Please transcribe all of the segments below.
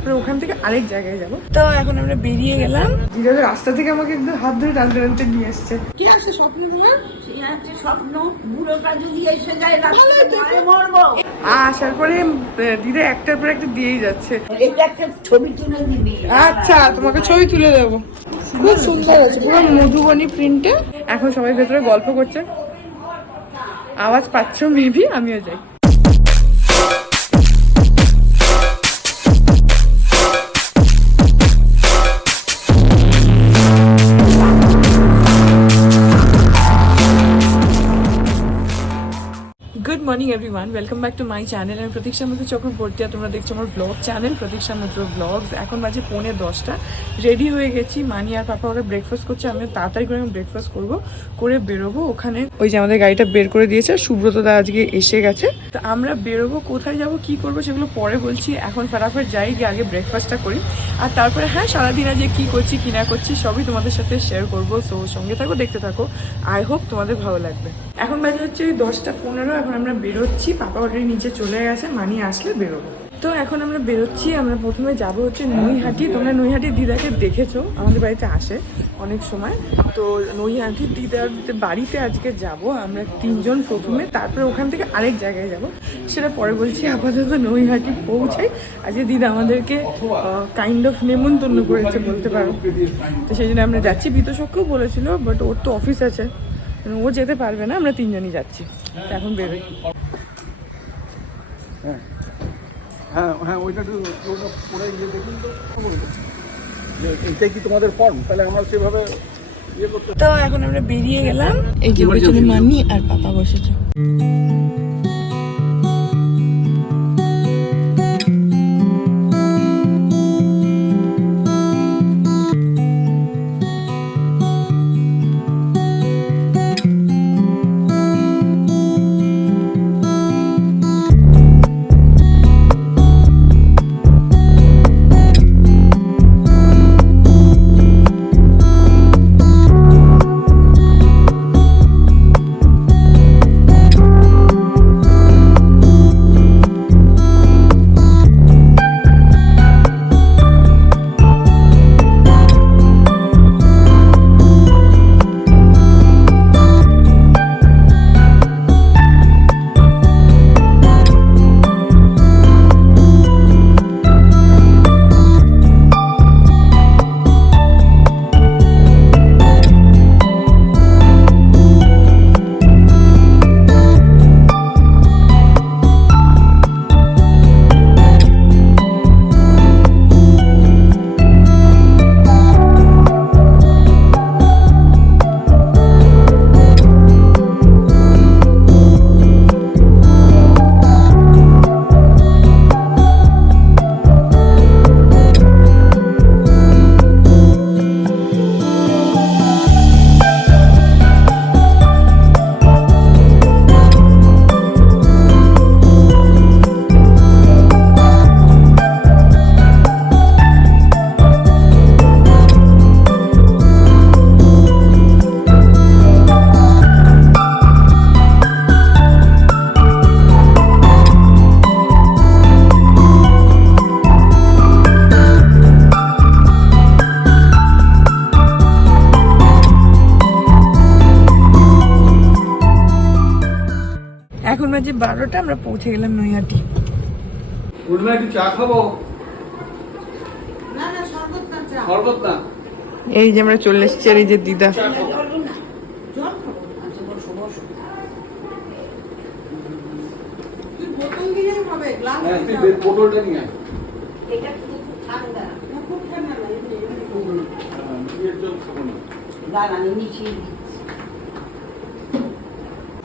তারপরে ওখান থেকে আরেক জায়গায় যাবো। তো এখন আমরা বেরিয়ে গেলাম। দিদা রাস্তা থেকে আমাকে একদম হাত ধরে টানতে টানতে নিয়ে এসছে। কি আছে স্বপ্ন তোমার? স্বপ্ন বুড়োটা যদি এসে যায় মরবো। আসার পরে দিদা একটার পর একটা দিয়েই যাচ্ছে। এটা একটা ছবি তুলে দিবি। আচ্ছা, তোমাকে ছবি তুলে দেবো। খুব সুন্দর আছে, পুরো মধুবনী প্রিন্টে। এখন সবাই ভেতরে গল্প করছে, আওয়াজ পাচ্ছ মেবি, আমিও যাই। Good morning everyone, welcome back to my channel. আমি প্রতীক্ষা মিত্র চক্রবর্তী, তোমরা দেখছো আমার ব্লগ চ্যানেল প্রতীক্ষা মিত্র ব্লগস। এখন বাজে 9:45। রেডি হয়ে গেছি, মানি আর পাপা ওরা ব্রেকফাস্ট করছে। আমি তাড়াতাড়ি করে ব্রেকফাস্ট করবো, করে বেরোবো। ওখানে ওই যে আমাদের গাড়িটা বের করে দিয়েছে, সুব্রতদা আজকে এসে গেছে। তো আমরা বেরোবো, কোথায় যাব কি করব সেগুলো পরে বলছি। এখন ফটাফট যাই, গিয়ে আগে ব্রেকফাস্টটা করি, আর তারপরে হ্যাঁ সারাদিন আজকে কী করছি কি না করছি সবই তোমাদের সাথে শেয়ার করবো। সো সঙ্গে থাকো, দেখতে থাকো, আই হোপ তোমাদের ভালো লাগবে। এখন বাজে হচ্ছে ওই 10:15। এখন আমরা বেরোচ্ছি, পাপা অলরেডি নিচে চলে গেছে, মানি আসলে বেরোবো। তো এখন আমরা বেরোচ্ছি। আমরা প্রথমে যাব হচ্ছে নৈহাটি। তোমরা নৈহাটি দিদাকে দেখেছো, আমাদের বাড়িতে আসে অনেক সময়। তো নৈহাটি দিদার বাড়িতে আজকে যাব আমরা 3 জন প্রথমে, তারপরে ওখান থেকে আরেক জায়গায় যাব, সেটা পরে বলছি। আপাতত নৈহাটি পৌঁছাই। আজকে দিদা আমাদেরকে কাইন্ড অফ নেমন্তন্ন করেছে বলতে পারো। তো সেই জন্য আমরা যাচ্ছি। বিতোষকেও বলেছিল, বাট ওর তো অফিস আছে, ও যেতে পারবে না, আমরা 3 জনই যাচ্ছি। তো এখন বেরোই। হ্যাঁ হ্যাঁ, ওইটা পড়ে গিয়ে দেখুন তো এটাই কি তোমাদের ফর্ম, তাহলে আমরা সেভাবে ইয়ে করতে। তো এখন আমরা বেরিয়ে গেলাম। এই যে মানি আর পাপা বসেছে। এখন বাজে 12টা, আমরা পৌঁছে গেলাম নৈহাটি। চা খাবো, এই যে আমরা চলে এসেছি, আর এই যে দিদা। বোতলটা নিয়ে আয়।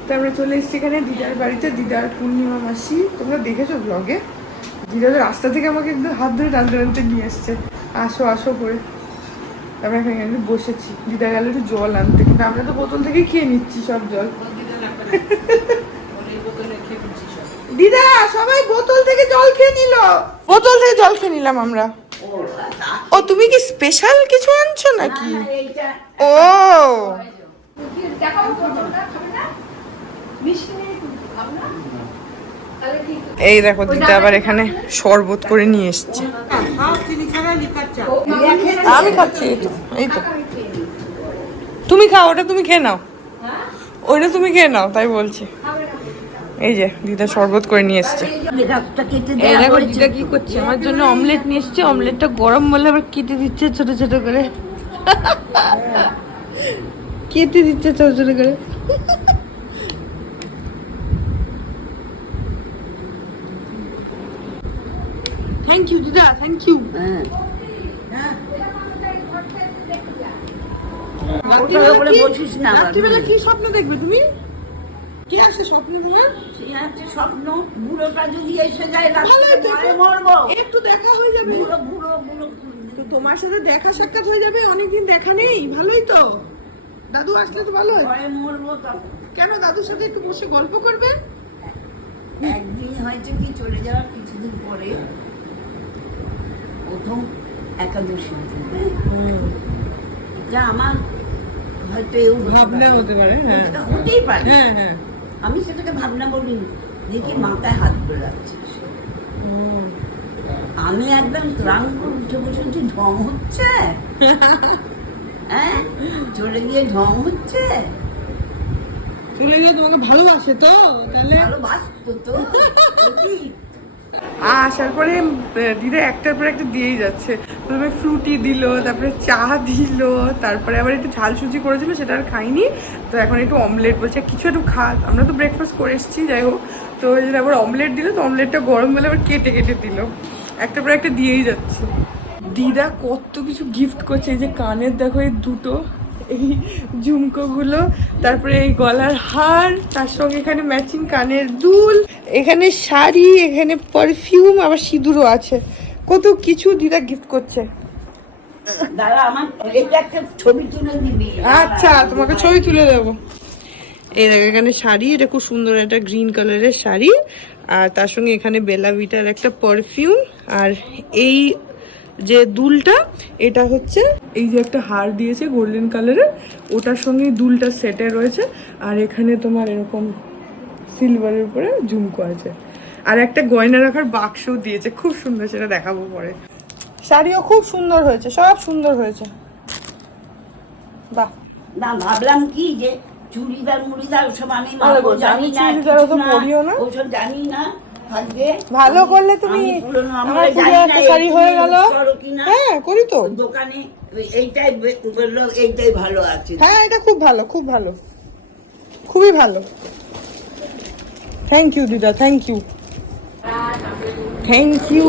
তো আমরা চলে এসেছি এখানে দিদার বাড়িতে, দিদার পূর্ণিমা মাসি। তোমরা দেখেছো ব্লগে, দিদা রাস্তা থেকে আমাকে একদম হাত ধরে টানতে টানতে নিয়ে এসছে, আসো আসো করে। আমরা এখানে বসেছি, দিদা গেল একটু জল আনতে, কিন্তু আমরা তো বোতল থেকে খেয়ে নিচ্ছি সব জল। দিদা সবাই বোতল থেকে জল খেয়ে নিল, বোতল থেকে জল খেয়ে নিলাম আমরা। ও তুমি কি স্পেশাল কিছু আনছো নাকি? ও এই দেখো দিদা আবার এখানে শরবত করে নিয়ে এসছে। আমি খাচ্ছি, এই তো তুমি খাও, ওটা তুমি খেয়ে নাও, ওইটা তুমি খেয়ে নাও, তাই বলছি। এই যে দিদা শরবত করে নিয়ে এসছে। এই দেখো দিদা কি করছে, আমার জন্য অমলেট নিয়ে এসছে। অমলেটটা গরম বলে আবার কেটে দিচ্ছে ছোট ছোট করে, কেটে দিচ্ছে ছোট ছোট করে। থ্যাংক ইউ দিদা, থ্যাংক ইউ। রাত্রিবেলা কি স্বপ্ন দেখবে তুমি? কি আছে স্বপ্ন তোমার? স্বপ্ন বুড়োটা যদি এসে যায় রাত্রে মরবো, একটু দেখা হয়ে যাবে। বুড়ো বুড়ো বুড়ো তো তোমার সাথে দেখা সাক্ষাৎ হয়ে যাবে, অনেকদিন দেখা নেই, ভালোই তো। দাদু আসলে তো ভালো হয়। ভয়ে মরবো তখন। কেন, দাদুর সাথে একটু বসে গল্প করবে? একদিন হয়তো কি চলে যাওয়ার কিছুদিন পরে প্রথম একাদশী, যা আমার হয়তো ভাবনা হতে পারে। হ্যাঁ হতেই পারে। হ্যাঁ হ্যাঁ। আমি সেটাকে ভাবনা বলি, দেখি মাথায় হাত বোলাচ্ছে। আমি একদম ত্রাণ করে উঠে বসেছি, ঢং হচ্ছে। হ্যাঁ, চলে গিয়ে ঢং হচ্ছে। চলে গিয়ে তোমাকে ভালোবাসে তো, তাহলে ভালোবাসতো তো। আসার পরে দিদা একটার পর একটা দিয়েই যাচ্ছে। প্রথমে ফ্রুটি দিল, তারপরে চা দিল, তারপরে আবার একটু ঝাল সুজি করেছিল, সেটা আর খাইনি। তো এখন একটু অমলেট বলছে, কিছু একটু খা। আমরা তো ব্রেকফাস্ট করে এসেছি, যাই হোক। তো আবার অমলেট দিল, তো অমলেটটা গরম বলে আবার কেটে কেটে দিল। একটার পর একটা দিয়েই যাচ্ছে। দিদা কত কিছু গিফট করছে। এই যে কানের দেখো, এই দুটো, এই ঝুমকোগুলো, তারপরে এই গলার হার, তার সঙ্গে এখানে ম্যাচিং কানের দুল, এখানে শাড়ি, এখানে পারফিউম, আবার সিঁদুরও আছে। কত কিছু দিদা গিফট করছে। দাদা আমার এটা একটা ছবি তুলে দিবি। আচ্ছা, তোমাকে ছবি তুলে দেবো। এই দেখো এখানে শাড়ি, এটা খুব সুন্দর একটা গ্রিন কালারের শাড়ি, আর তার সঙ্গে এখানে বেলা ভিটার একটা পারফিউম, আর এই যে দুলটা, এটা হচ্ছে এই যে একটা হার দিয়েছে গোল্ডেন কালারের, ওটার সঙ্গে দুলটা সেটে রয়েছে। আর এখানে তোমার এরকম সিলভারের উপরে ঝুমকো আছে, আর একটা গয়না রাখার বাক্সও দিয়েছে, খুব সুন্দর, সেটা দেখাবো পরে। শাড়িও খুব সুন্দর হয়েছে, সব সুন্দর হয়েছে। বাহ। না, ভাবলাম কি যে চুড়িদার মুড়িদার ওসব আমি ভালো মাপবো বলছো, জানি আমি না, চুড়িদার কিছু অত না, পরিও না। ওসব জানি না। থাকবে ভালো করলে তুমি, আমি পুরনো আমার আমলে পুজো জানি না একটা শাড়ি হয়ে গেল। করো কিনা। হ্যাঁ করি তো। দোকানে এইটাই বললো, এইটাই ভালো আছে। হ্যাঁ এটা খুব ভালো, খুব ভালো, খুবই ভালো। থ্যাংক ইউ দিদা, thank you, thank you.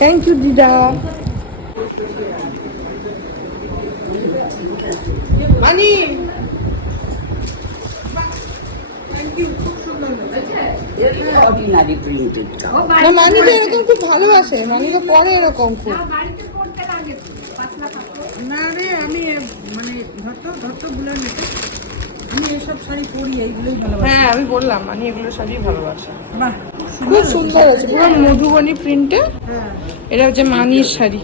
Thank you দিদা। মানি অর্ডিনারি প্রিন্টেড না, মানি তো এরকম খুব ভালোবাসে, মানি তো পরে এরকম খুব। না রে, আমি মানে ধরতো গুলো নিতে, আমি এসব শাড়ি পরি, এইগুলোই ভালোবাসি। হ্যাঁ আমি বললাম মানি এগুলো শাড়ি ভালোবাসে। বাহ, খুব সুন্দর আছে, পুরো মধুবনী প্রিন্টে। হ্যাঁ। এটা হচ্ছে মানির শাড়ি।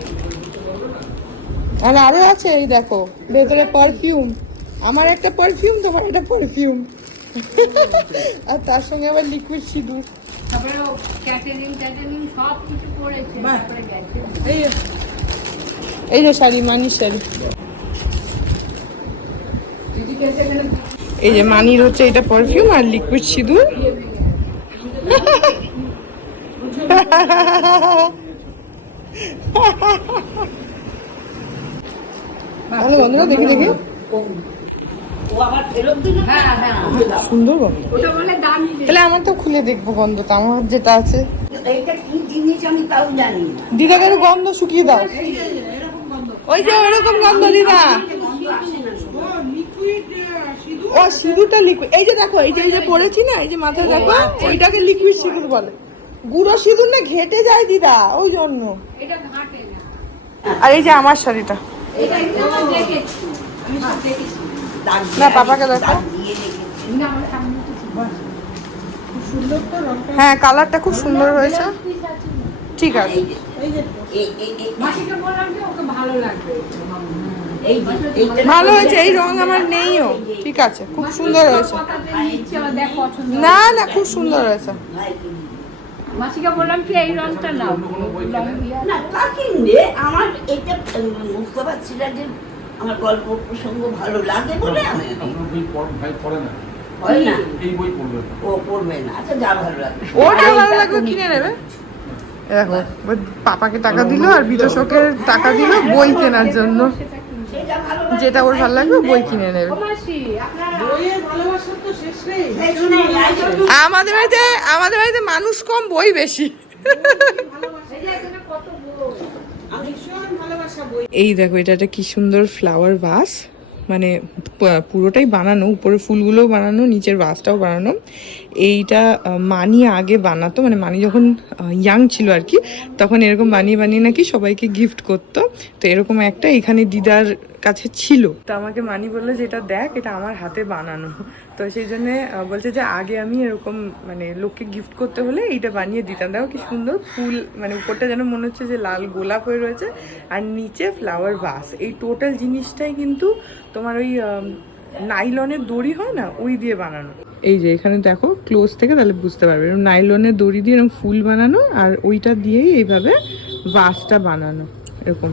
আর আরো আছে, এই দেখো ভেতরে পারফিউম, আমার একটা পারফিউম, তোমার একটা পারফিউম, আর তার সঙ্গে আবার লিকুইড সিঁদুর। তারপরে ক্যাটারিং সব কিছু করেছে, বাহ। তারপরে গেছে। এই যে শাড়ি, মানির শাড়ি। এই যে মানির হচ্ছে এটা পারফিউম আর লিকুইড সিঁদুর। ভালো বন্ধুরা, দেখে দেখে ও আবার ফেরত দিল। হ্যাঁ হ্যাঁ, সুন্দর গন্ধ। ওটা বলে দামি বেশি। তাহলে আমার তো খুলে দেখবো গন্ধটা, আমার যেটা আছে। এইটা কি জিনিস আমি তাও জানি না। দিদা কেন গন্ধ শুকিয়ে দাও, ওই যে ওরকম গন্ধ দিদা। ও সিঁদুরটা লিকুইড, এই যে দেখো, এই যে পরেছি না, এই যে মাথায় দেখো, এইটাকে লিকুইড সিঁদুর বলে। গুঁড়ো সিঁদুর না ঘেটে যায় দিদা, ওই জন্য। এটা ঘাটে না। আর এই যে আমার শাড়িটা, এটা আমি দেখেছি, আমি সব দেখেছি। দাগ না পাপাকে দেখো। দাগ দিয়ে রেখেছি। না, আমার সামনে তো ছিল। হ্যাঁ কালারটা খুব সুন্দর হয়েছে, ঠিক আছে। ঠিক আছে। এই যে এই যে এই মাসিকে বললাম যে ওকে ভালো লাগবে। এই যে, এইটা ভালো হয়েছে, এই রং আমার নেইও, ঠিক আছে, খুব সুন্দর হয়েছে। ইচ্ছে আমার দেখ পছন্দ। না না, খুব সুন্দর হয়েছে। মাসিকে বললাম কি এই রংটা নাও, রং দিয়া না তা কিনবে, আমার এটা মুস্তফা সিরাজের আমার গল্প প্রসঙ্গ ভালো লাগে বলে আমি আপনার বই ভাই পড়ে না, হয় না, এই বই পড়বে না। ও পড়বে না। আচ্ছা যা ভালো লাগে ওটা ভালো লাগবে কিনে নেবে। দেখো ওই পাপাকে টাকা দিল আর বিতোষকের টাকা দিল বই কেনার জন্য, সেটা ভালো লাগে। যেটা ওর ভালো লাগবে বই কিনে নেবে। ও মাসি আপনার বইয়ের ভালোবাসার তো শেষ নেই। শেষ নেই, আজ একটু আমাদের বাড়িতে মানুষ কম, বই বেশি। এই যে এখানে কত বই। ভীষণ ভালোবাসা বই। এই দেখো, এটা একটা কি সুন্দর ফ্লাওয়ার ভাস, মানে পুরোটাই বানানো, উপরে ফুলগুলোও বানানো, নিচের ভাসটাও বানানো। এইটা মানি আগে বানাতো, মানে মানি যখন ইয়াং ছিল আর কি, তখন এরকম বানিয়ে বানিয়ে নাকি সবাইকে গিফট করতো। তো এরকম একটা এখানে দিদার কাছে ছিল, তো আমাকে মানি বললো যে এটা দেখ, এটা আমার হাতে বানানো। তো সেই জন্যে বলছে যে আগে আমি এরকম মানে লোককে গিফট করতে হলে এইটা বানিয়ে দিতাম। দেখো কি সুন্দর ফুল, মানে উপরটা যেন মনে হচ্ছে যে লাল গোলাপ হয়ে রয়েছে, আর নিচে ফ্লাওয়ার ভাস। এই টোটাল জিনিসটাই কিন্তু তোমার ওই নাইলনের দড়ি হয় না, ওই দিয়ে বানানো। এই যে এখানে দেখো ক্লোজ থেকে তাহলে বুঝতে পারবে, এরকম নাইলনের দড়ি দিয়ে এরকম ফুল বানানো, আর ওইটা দিয়েই এইভাবে ভাসটা বানানো এরকম।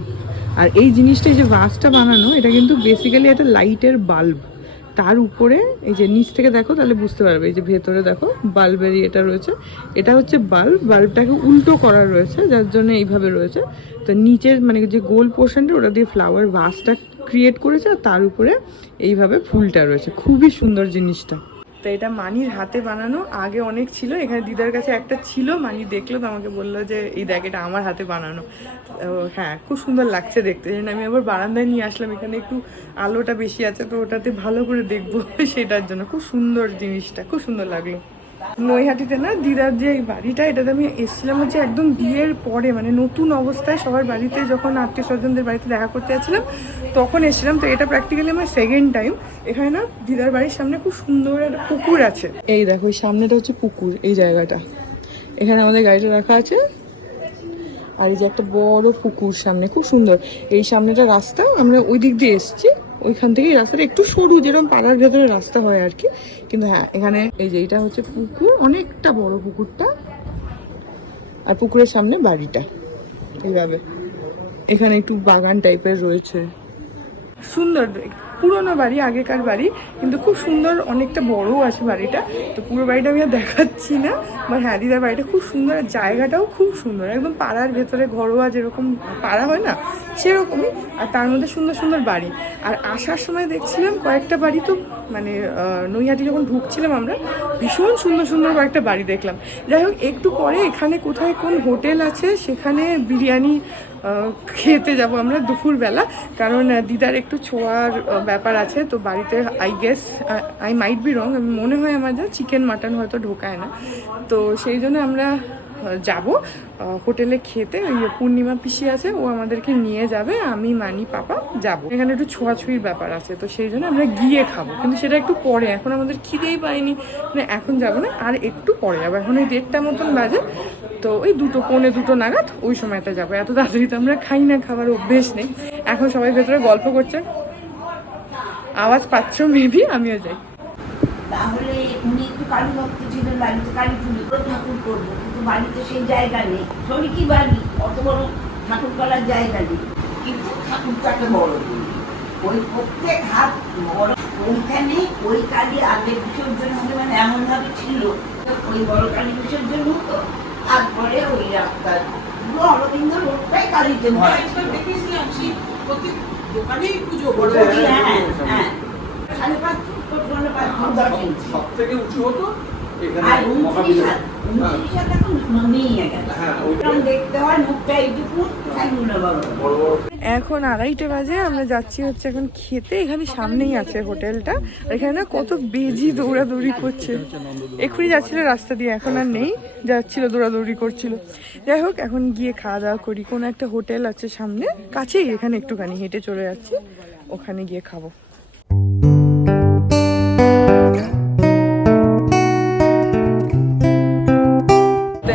আর এই জিনিসটা, এই যে ভাসটা বানানো, এটা কিন্তু বেসিক্যালি একটা লাইটের বাল্ব, তার উপরে এই যে নিচ থেকে দেখো তাহলে বুঝতে পারবে, এই যে ভেতরে দেখো বাল্বেরই এটা রয়েছে, এটা হচ্ছে বাল্ব, বাল্বটাকে উল্টো করা রয়েছে যার জন্য এইভাবে রয়েছে। তো নিচের মানে যে গোল পোর্শনটা, ওটা দিয়ে ফ্লাওয়ার ভাসটা ক্রিয়েট করেছে, আর তার উপরে এইভাবে ফুলটা রয়েছে। খুবই সুন্দর জিনিসটা। তো এটা মানির হাতে বানানো, আগে অনেক ছিল, এখানে দিদার কাছে একটা ছিল, মানি দেখলো তো আমাকে বললো যে এই দেখ এটা আমার হাতে বানানো। হ্যাঁ, খুব সুন্দর লাগছে দেখতে। যেন আমি আবার বারান্দায় নিয়ে আসলাম, এখানে একটু আলোটা বেশি আছে তো ওটাতে ভালো করে দেখবো সেটার জন্য। খুব সুন্দর জিনিসটা, খুব সুন্দর লাগলো। নৈহাটিতে না দিদার যে এই বাড়িটা, এটাতে আমি এসেছিলাম হচ্ছে একদম বিয়ের পরে, মানে নতুন অবস্থায় সবার বাড়িতে যখন আত্মীয় স্বজনদের বাড়িতে দেখা করতে যাচ্ছিলাম তখন এসেছিলাম। তো এটা প্র্যাকটিক্যালি আমার সেকেন্ড টাইম। এখানে না দিদার বাড়ির সামনে খুব সুন্দর একটা পুকুর আছে। এই দেখো, এই সামনেটা হচ্ছে পুকুর, এই জায়গাটা, এখানে আমাদের গাড়িটা রাখা আছে, আর এই যে একটা বড় পুকুর সামনে, খুব সুন্দর। এই সামনেটা রাস্তা, আমরা ওই দিক দিয়ে এসেছি, ওইখান থেকে রাস্তাটা একটু সরু, যেরকম পাড়ার ভেতরে রাস্তা হয় আর কি। কিন্তু হ্যাঁ, এখানে এই যে এইটা হচ্ছে পুকুর, অনেকটা বড় পুকুরটা, আর পুকুরের সামনে বাড়িটা এইভাবে। এখানে একটু বাগান টাইপের রয়েছে, সুন্দর পুরোনো বাড়ি, আগেকার বাড়ি, কিন্তু খুব সুন্দর, অনেকটা বড়ও আছে বাড়িটা। তো পুরো বাড়িটা আমি আর দেখাচ্ছি না, বাট হ্যাঁ দিদার বাড়িটা খুব সুন্দর, আর জায়গাটাও খুব সুন্দর, একদম পাড়ার ভেতরে ঘরোয়া যেরকম পাড়া হয় না সেরকমই, আর তার মধ্যে সুন্দর সুন্দর বাড়ি। আর আসার সময় দেখছিলাম কয়েকটা বাড়ি, তো মানে নৈহাটি যখন ঢুকছিলাম আমরা, ভীষণ সুন্দর সুন্দর কয়েকটা বাড়ি দেখলাম। যাই হোক, একটু পরে এখানে কোথায় কোন হোটেল আছে সেখানে বিরিয়ানি খেতে যাব আমরা দুপুরবেলা, কারণ দিদার একটু ছোঁয়ার ব্যাপার আছে। তো বাড়িতে আই মাইট বি রং, আমি মনে হয় আমার যা চিকেন মাটন হয়তো ঢোকায় না, তো সেই জন্য আমরা যাব হোটেলে খেতে। ওই পূর্ণিমা পিসি আছে, ও আমাদেরকে নিয়ে যাবে, আমি মানি পাপা যাব। এখানে একটু ছোঁয়াছুঁয়ির ব্যাপার আছে, তো সেই জন্য আমরা গিয়ে খাবো, কিন্তু সেটা একটু পরে, এখন আমাদের খিদেই পাইনি, মানে এখন যাব না, আর একটু পরে যাবো। এখন ওই 1:30 মতন বাজে, তো ওই 2:45 নাগাদ ওই সময়টা যাবো। এত তাড়াতাড়ি তো আমরা খাই না, খাবার অভ্যেস নেই। এখন সবাই ভেতরে গল্প করছে, আওয়াজ পাচ্ছ মেবি, আমিও যাই। তাহলে উনি একটু কালী ভক্ত ছিলেন, বাড়িতে কালী পুজো ঠাকুর করবো, কিন্তু বাড়িতে সেই জায়গা নেই। শরিকি বাড়ি, অত বড় ঠাকুর করার জায়গা নেই, কিন্তু ঠাকুরটাকে বড় করি। ওই প্রত্যেক হাত বড়, ওইখানে ওই কালী আগে বিসর্জন হবে, মানে এমন ভাবে ছিল ওই বড় কালী বিসর্জন হতো। তারপরে ওই রাস্তার অরবিন্দ রোডটাই কালীতে ভরা ছিল। দেখেছিলাম সেই প্রত্যেক দোকানেই পুজো বড়। হ্যাঁ হ্যাঁ, 5.5 ফুট, 5.5 ফুট 10 ইঞ্চি। সব থেকে উঁচু হতো এখানে আর 29 মহাবীরের। হাত, 29 হাত এখন নিয়ে গেছে। হ্যাঁ, এখন দেখতে হয় মুখটা এইটুকু, ঠাকুরটা বড়। বড় বড় এখন 2:30 বাজে, আমরা যাচ্ছি হচ্ছে এখন খেতে। এখানে সামনেই আছে হোটেলটা, আর এখানে না কত বেজি দৌড়াদৌড়ি করছে। এক্ষুনি যাচ্ছিল রাস্তা দিয়ে, এখন আর নেই, যাচ্ছিল দৌড়াদৌড়ি করছিল। যাই হোক, এখন গিয়ে খাওয়া দাওয়া করি। কোনো একটা হোটেল আছে সামনে, কাছেই, এখানে একটুখানি হেঁটে চলে যাচ্ছি, ওখানে গিয়ে খাবো।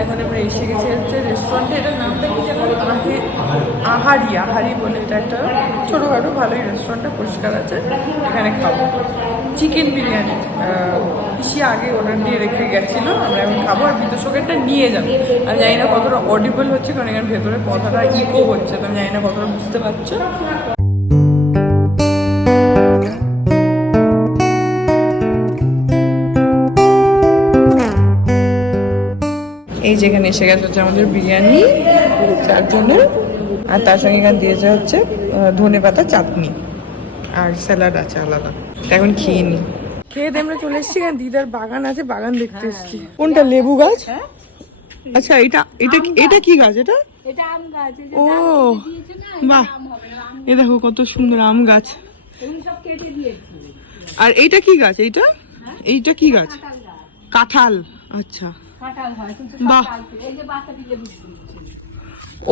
এখন আমরা এসে গেছি হচ্ছে রেস্টুরেন্টে, এটার নামটা কি জানো? আহারি বলে এটা একটা ছোটোখাটো ভালোই রেস্টুরেন্টটা, পরিষ্কার আছে, এখানে খাবো চিকেন বিরিয়ানি। পিসি আগে অর্ডার দিয়ে রেখে গেছিলো, আমরা এখন খাবো আর বিতোষকেরটা নিয়ে যাবো। আমি জানি না কতটা অডিবল হচ্ছে, কারণ এখানে ভেতরে কথাটা ইকো হচ্ছে, তো আমি জানি না কতটা বুঝতে পারছো। এই যেখানে এসে গেছে হচ্ছে আমাদের বিরিয়ানি 4 জনের, আর তার সঙ্গে এখানে দিয়েছে হচ্ছে ধনেপাতা চাটনি আর স্যালাড আছে আলাদা। এখন খেয়ে নি, খেয়ে দিয়ে আমরা চলে এসেছি। এখানে দিদার বাগান আছে, বাগান দেখতে এসেছি। কোনটা? লেবু গাছ? আচ্ছা, এটা কি গাছ? এটা এটা আম গাছ, এই যে ও দিয়েছে না, বাহ, আম হবে না, আম এ দেখো কত সুন্দর আম গাছ। এগুলো সব কেটে দিয়েছে। আর এইটা কি গাছ? এইটা কি গাছ? কাঁঠাল গাছ, কাঁঠাল। আচ্ছা, কাঁঠাল হয় কিন্তু বাহ। সব কালকে এই যে বাতাবি লেবু দিয়েছে।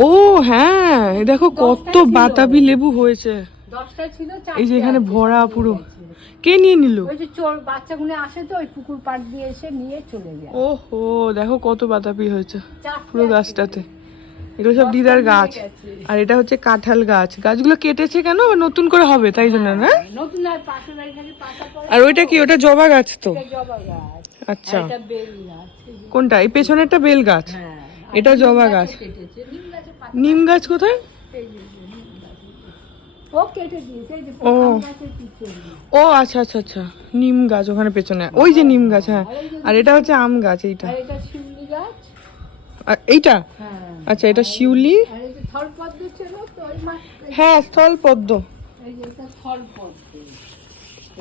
ও হ্যাঁ, এই দেখো কত বাতাবি লেবু হয়েছে। 10টা ছিল, 4 এই যে এখানে ভরা পুরো। কে নিয়ে নিল? ওই যে চোর বাচ্চাগুলো আসে তো, ওই পুকুর পাড় দিয়ে এসে নিয়ে চলে যায়। ওহো, দেখো কত বাতাবি হয়েছে 4 পুরো গাছটাতে। এগুলো সব দিদার গাছ। আর এটা হচ্ছে কাঁঠাল গাছ। গাছগুলো কেটেছে কেন? নতুন করে হবে তাই জন্য না? নতুন আর পাশের বাড়ি থেকে পাতা পড়ে। আর ওইটা কি? ওটা জবা গাছ তো? এটা জবা গাছ, আচ্ছা, এটা বেল গাছ। কোনটা? এই পেছনেরটা বেল গাছ, হ্যাঁ, এটা জবা গাছ। কেটেছে নিম গাছের পাতা, নিম গাছ কোথায়? এই যে নিম গাছ। ও কেটে দিয়েছে, এই যে ও। আম গাছের পিছনে। ও আচ্ছা আচ্ছা আচ্ছা, নিম গাছ ওখানে পেছনে, ওই যে নিম গাছ। হ্যাঁ, আর এটা হচ্ছে আম গাছ। এইটা আর এটা শিউলি গাছ। আর এইটা হ্যাঁ, আচ্ছা, এটা শিউলি। আর এই যে থলপদ্ম ছিল তো, ওই মাছ। হ্যাঁ, স্থল পদ্ম। এই যে এটা থলপদ্ম,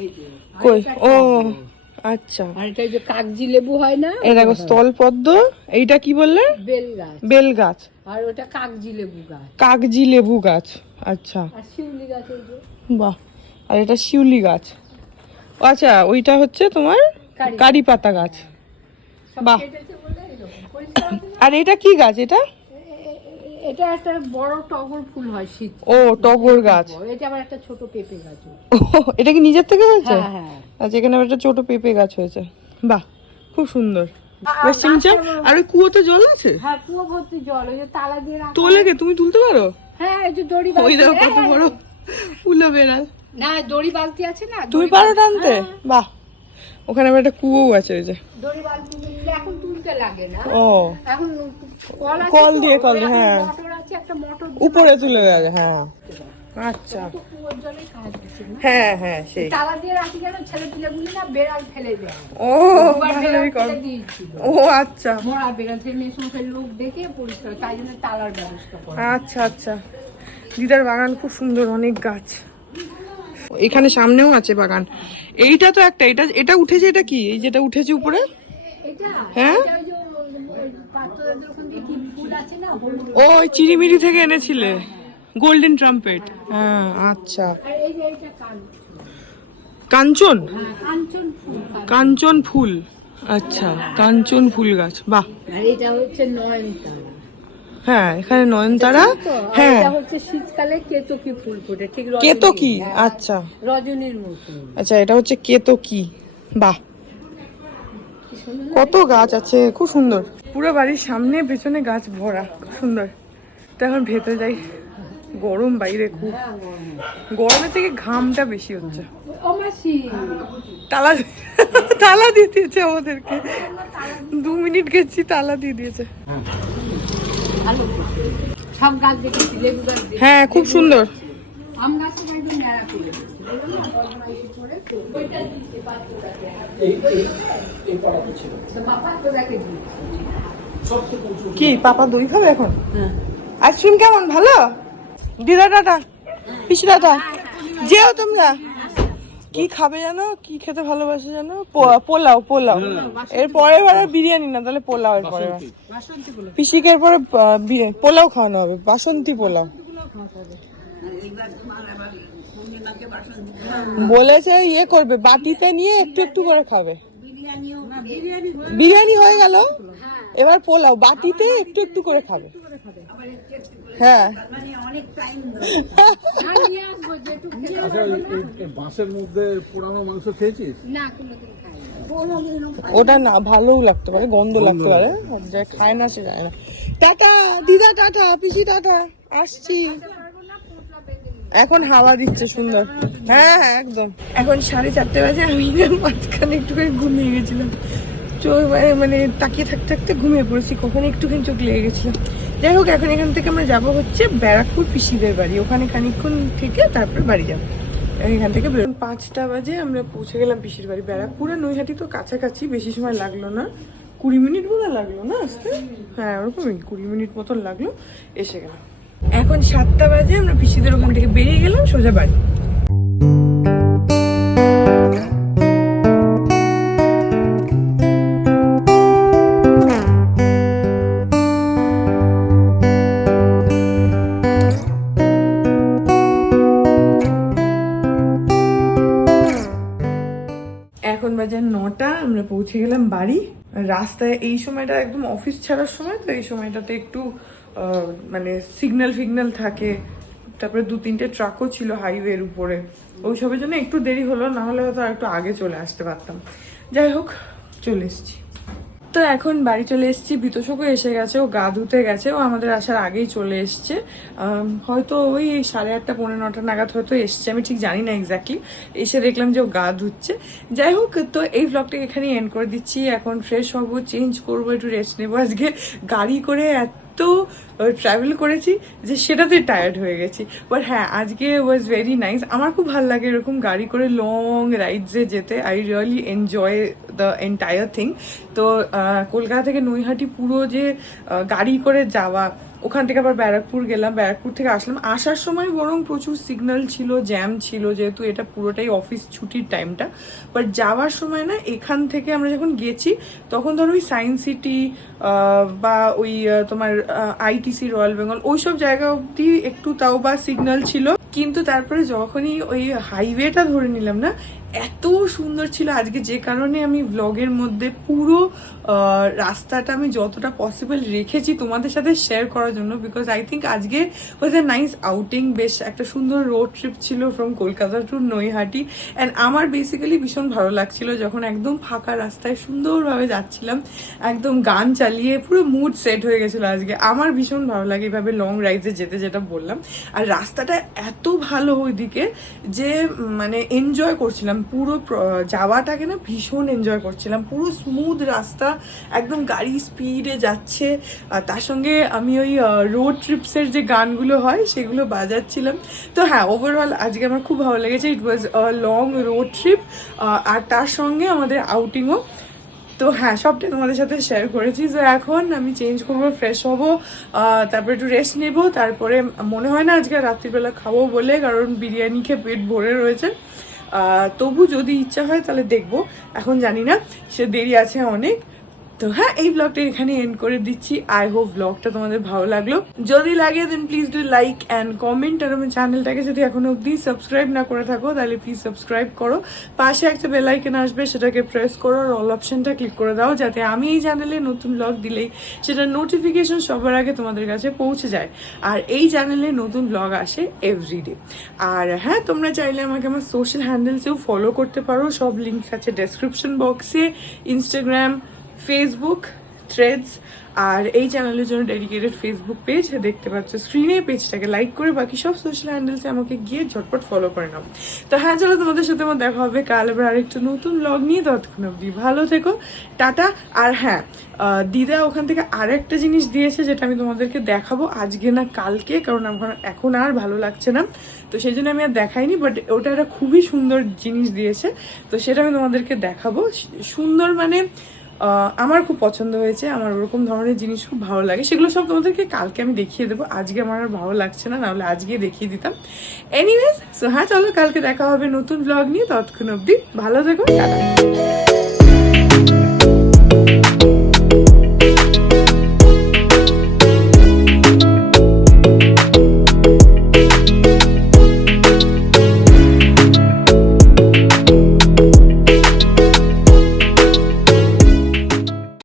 এই যে। আর কই? এটা ও কাগজি। আচ্ছা, আর এটা এই যে কাগজি লেবু হয় না, এই দেখো স্থল পদ্ম। এইটা কি বললে? বেল গাছ। বেল গাছ। আর ওটা কাগজি লেবু গাছ। কাগজি লেবু গাছ। আচ্ছা, আর শিউলি গাছ এই যে বাহ। আর এটা শিউলি গাছ। ও আচ্ছা, ওইটা হচ্ছে তোমার কারি। কারি পাতা গাছ। সব বাহ। কেটেছে বলে এরকম পরিষ্কার আছে না? আর এটা কি গাছ? এটা এটা একটা বড় টগর ফুল হয় শীত। ও টগর গাছ। এটা আবার একটা ছোট পেঁপে গাছ। ও, এটা কি নিজের থেকে হয়েছে? হ্যাঁ হ্যাঁ। আচ্ছা, এখানে আবার একটা ছোট পেঁপে গাছ হয়েছে। বাহ, খুব সুন্দর। বেশ চিমচা। আর ওই কুয়োতে জল আছে? হ্যাঁ, কুয়ো ভর্তি জল, ওই যে তালা দিয়ে রাখা। তোলে কে? তুমি তুলতে পারো? হ্যাঁ, এই যে দড়ি ওই বালতি। দেখো কত বড় উলা বেড়াল। না, দড়ি বালতি আছে না, তুমি দড়ি পারো বালতি- টানতে? হ্যাঁ, বাহ, ওখানে আবার একটা কুয়োও আছে ওই যে। দড়ি বালতি নিলে এখন তুলতে লাগে না। ও, এখন কল আছে কল তো, দিয়ে, কল দিয়ে, এখন হ্যাঁ। মোটর আছে, একটা মোটর উপরে তুলে দেওয়া যায়। হ্যাঁ, আচ্ছা, কুয়োর জলে কাজ দিচ্ছে না। হ্যাঁ হ্যাঁ সেই। তালা দিয়ে রাখি কেন? ছেলে পিলেগুলি না বেড়াল ফেলে দেয়। ও দুবার ভালোই বেড়াল কর। ফেলে দিয়েছিল। ও আচ্ছা মরা বেড়াল, সেই মেয়ে সংসার লোক দেখে পরিষ্কার, তাই জন্য তালার ব্যবস্থা করে। আচ্ছা আচ্ছা। দিদার বাগান খুব সুন্দর, অনেক গাছ। এখানে সামনেও আছে বাগান। এইটা তো একটা, এটা উঠেছে। এটা কি? এই যেটা উঠেছে উপরে? এটা হ্যাঁ? এটা ওই যে পাত্রদের ওখান দিয়ে কি ফুল আছে না, হলুদ। ও, ওই চিড়িমিড়ি থেকে এনেছিলে, গোল্ডেন ট্রাম্পেট। হ্যাঁ আচ্ছা, আর এই যে এটা কাঞ্চন। হ্যাঁ, কাঞ্চন ফুল। কাঞ্চন ফুল। আচ্ছা, কাঞ্চন ফুল গাছ। বাহ। আর এটা হচ্ছে নয়নতারা। হ্যাঁ, এখানে নয়নতারা। তো, আর হ্যাঁ, এটা হচ্ছে শীতকালে কেতকী ফুল ফোটে, ঠিক রজনী। কেতকী। হ্যাঁ, আচ্ছা রজনীর মতো। আচ্ছা, এটা হচ্ছে কেতকী। বাহ, কত গাছ আছে, খুব সুন্দর। পুরো বাড়ির সামনে পেছনে গাছ ভরা, খুব সুন্দর। তো এখন ভেতরে যাই, গরম বাইরে খুব। গরমের থেকে ঘামটা বেশি হচ্ছে। ও মাসি, তালা তালা দিয়ে দিয়েছে আমাদেরকে। 2 মিনিট গেছি, তালা দিয়ে দিয়েছে। ভালো তো। সব গাছ দেখেছি, লেবু গাছ দেখেছি। হ্যাঁ, খুব সুন্দর। আম গাছটা একদম ন্যাড়া করে দিয়েছে। দেখো না, বদমাইশি করে তো। ওইটা দিচ্ছে বাচ্চাটাকে। তো বাবা তো দেখে দিচ্ছে। কি পাপা দই খাবে এখন? হ্যাঁ। আইসক্রিম কেমন? ভালো? দিদা টাটা, পিসি টাটা, যেও তোমরা। কি খাবে জানো? কি খেতে ভালোবাসে জানো? পোলাও। পোলাও। এর পরের বার আর বিরিয়ানি না, তাহলে পোলাও। এর পরের বার পিসিকে এর পরে পোলাও খাওয়ানো হবে, বাসন্তী পোলাও। বলেছে ইয়ে করবে, বাটিতে নিয়ে একটু একটু করে খাবে। বিরিয়ানি হয়ে গেল, এবার পোলাও বাটিতে একটু একটু করে খাবে। হ্যাঁ, আর নিয়ে আসবো যেটুকু খেতে আচ্ছা, এই বাঁশের মধ্যে পোড়ানো মাংস খেয়েছিস? না, কোনোদিন খাই না। ওটা না ভালোও লাগতে পারে, গন্ধ লাগতে পারে, যে খায় না সে যায় না। টাটা দিদা, টাটা পিসি, টাটা, আসছি। এখন হাওয়া দিচ্ছে সুন্দর। হ্যাঁ হ্যাঁ একদম। এখন 4:30 বাজে। আমি মাঝখানে একটুখানি ঘুমিয়ে গেছিলাম, মানে তাকিয়ে থাকতে থাকতে ঘুমিয়ে পড়েছি, কখন একটুখানি চোখ লেগে গেছিল। যাই হোক, এখন এখান থেকে আমরা যাবো হচ্ছে ব্যারাকপুর পিসিদের বাড়ি, ওখানে খানিকক্ষণ থেকে তারপর বাড়ি যাবো। এখান থেকে 5টা বাজে আমরা পৌঁছে গেলাম পিসির বাড়ি। ব্যারাকপুর আর নৈহাটি তো কাছাকাছি, বেশি সময় লাগলো না, 20 মিনিট মতো লাগলো না আসতে। হ্যাঁ ওরকমই 20 মিনিট মতন লাগলো, এসে গেলাম। এখন 7টা বাজে, আমরা পিসিদের ওখান থেকে বেরিয়ে গেলাম সোজা বাড়ি। এখন বাজে 9টা, আমরা পৌঁছে গেলাম বাড়ি। রাস্তায় এই সময়টা একদম অফিস ছাড়ার সময়, তো এই সময়টাতে একটু মানে সিগন্যাল থাকে, তারপরে 2-3টে ট্রাকও ছিল হাইওয়ের উপরে, ওইসবের জন্য একটু দেরি হলো, না হলে হয়তো আর একটু আগে চলে আসতে পারতাম। যাই হোক, চলে এসেছি। তো এখন বাড়ি চলে এসেছি। বিতোষকও এসে গেছে, ও গা ধুতে গেছে, ও আমাদের আসার আগেই চলে এসছে। হয়তো ওই 8:30 পৌনে 9টা নাগাদ হয়তো এসছে, আমি ঠিক জানি না এক্স্যাক্টলি। এসে দেখলাম যে ও গা ধুচ্ছে। যাই হোক, তো এই ব্লগটাকে এখানে এন্ড করে দিচ্ছি। এখন ফ্রেশ হবো, চেঞ্জ করবো, একটু রেস্ট নেবো। আজকে গাড়ি করে এত ট্রাভেল করেছি যে সেটাতে টায়ার্ড হয়ে গেছি, বাট হ্যাঁ আজকে ওয়াজ ভেরি নাইস। আমার খুব ভালো লাগে এরকম গাড়ি করে লং রাইডসে যেতে। I really enjoy the entire thing. তো কলকাতা থেকে নৈহাটি পুরো যে গাড়ি করে যাওয়া, ওখান থেকে আবার ব্যারাকপুর গেলাম, ব্যারাকপুর থেকে আসলাম। আসার সময় বরং প্রচুর সিগন্যাল ছিল, জ্যাম ছিল, যেহেতু এটা পুরোটাই অফিস ছুটির টাইমটা। বাট যাওয়ার সময় না, এখান থেকে আমরা যখন গেছি তখন ধরো ওই সায়েন্স সিটি বা ওই তোমার আইটিসি, রয়্যাল বেঙ্গল, ওইসব জায়গা অবধি একটু তাও বা সিগন্যাল ছিল। কিন্তু তারপরে যখনই ওই হাইওয়েটা ধরে নিলাম না, এত সুন্দর ছিল আজকে, যে কারণে আমি ব্লগের মধ্যে পুরো রাস্তাটা আমি যতটা পসিবল রেখেছি তোমাদের সাথে শেয়ার করার জন্য, বিকজ আই থিঙ্ক আজকে ওয়াজ এ নাইস আউটিং। বেশ একটা সুন্দর রোড ট্রিপ ছিল from Kolkata to Naihati. And আমার বেসিক্যালি ভীষণ ভালো লাগছিল যখন একদম ফাঁকা রাস্তায় সুন্দরভাবে যাচ্ছিলাম, একদম গান চালিয়ে পুরো মুড সেট হয়ে গেছিলো আজকে। আমার ভীষণ ভালো লাগে এভাবে লং রাইডে যেতে, যেটা বললাম। আর রাস্তাটা এত ভালো ওইদিকে যে মানে এনজয় করছিলাম পুরো যাওয়াটাকে না, ভীষণ এনজয় করছিলাম। পুরো স্মুথ রাস্তা, একদম গাড়ি স্পিডে যাচ্ছে, তার সঙ্গে আমি ওই রোড ট্রিপসের যে গানগুলো হয় সেগুলো বাজাচ্ছিলাম। তো হ্যাঁ, ওভারঅল আজকে আমার খুব ভালো লেগেছে। ইট ওয়াজ আ লং রোড ট্রিপ, আর তার সঙ্গে আমাদের আউটিংও। তো হ্যাঁ, সবটাই তোমাদের সাথে শেয়ার করেছি। তো এখন আমি চেঞ্জ করবো, ফ্রেশ হবো, তারপরে একটু রেস্ট নেবো। তারপরে মনে হয় না আজকে রাত্রিবেলা খাবো বলে, কারণ বিরিয়ানি খেয়ে পেট ভরে রয়েছে। তবু যদি ইচ্ছা হয় তাহলে দেখবো, এখন জানি না, সে দেরি আছে অনেক। তো হ্যাঁ, এই ব্লগটা এখানে এন্ড করে দিচ্ছি। আই হোপ ব্লগটা তোমাদের ভালো লাগলো। যদি লাগে then please do like and comment. আর আমার চ্যানেলটাকে যদি এখনো অবধি সাবস্ক্রাইব না করে থাকো তাহলে প্লিজ সাবস্ক্রাইব করো। পাশে একটা বেল আইকন আসবে, সেটাকে প্রেস করো, আর অল অপশনটা ক্লিক করে দাও, যাতে আমি এই চ্যানেলে নতুন ব্লগ দিলেই সেটা নোটিফিকেশন সবার আগে তোমাদের কাছে পৌঁছে যায়। আর এই চ্যানেলে নতুন ব্লগ আসে এভরিডে। আর হ্যাঁ, তোমরা চাইলে আমাকে আমার সোশ্যাল হ্যান্ডেলসেও ফলো করতে পারো, সব লিঙ্কস আছে ডেসক্রিপশন বক্সে। ইনস্টাগ্রাম, ফেসবুক, থ্রেডস, আর এই চ্যানেলের জন্য ডেডিকেটেড ফেসবুক পেজ দেখতে পাচ্ছ স্ক্রিনে। পেজটাকে লাইক করে বাকি সব সোশ্যাল হ্যান্ডেলসে আমাকে গিয়ে ঝটপট ফলো করে নাও। তো হ্যাঁ, চলো, তোমাদের সাথে আমার দেখা হবে কাল আবার আরেকটা নতুন ব্লগ নিয়ে। ততক্ষণ অবধি ভালো থেকো, টাটা। আর হ্যাঁ, দিদা ওখান থেকে আরেকটা জিনিস দিয়েছে, যেটা আমি তোমাদেরকে দেখাবো আজকে না কালকে, কারণ আমার এখন আর ভালো লাগছে না, তো সেই জন্য আমি আর দেখাইনি। বাট ওটা একটা খুবই সুন্দর জিনিস দিয়েছে, তো সেটা আমি তোমাদেরকে দেখাবো। সুন্দর মানে আমার খুব পছন্দ হয়েছে, আমার ওরকম ধরনের জিনিস খুব ভালো লাগে। সেগুলো সব তোমাদেরকে কালকে আমি দেখিয়ে দেবো, আজকে আমার আর ভালো লাগছে না, নাহলে আজকে দেখিয়ে দিতাম। এনিওয়েজ, সো হ্যাঁ, চলো কালকে দেখা হবে নতুন ব্লগ নিয়ে। ততক্ষণ অবধি ভালো থেকো, টাটা।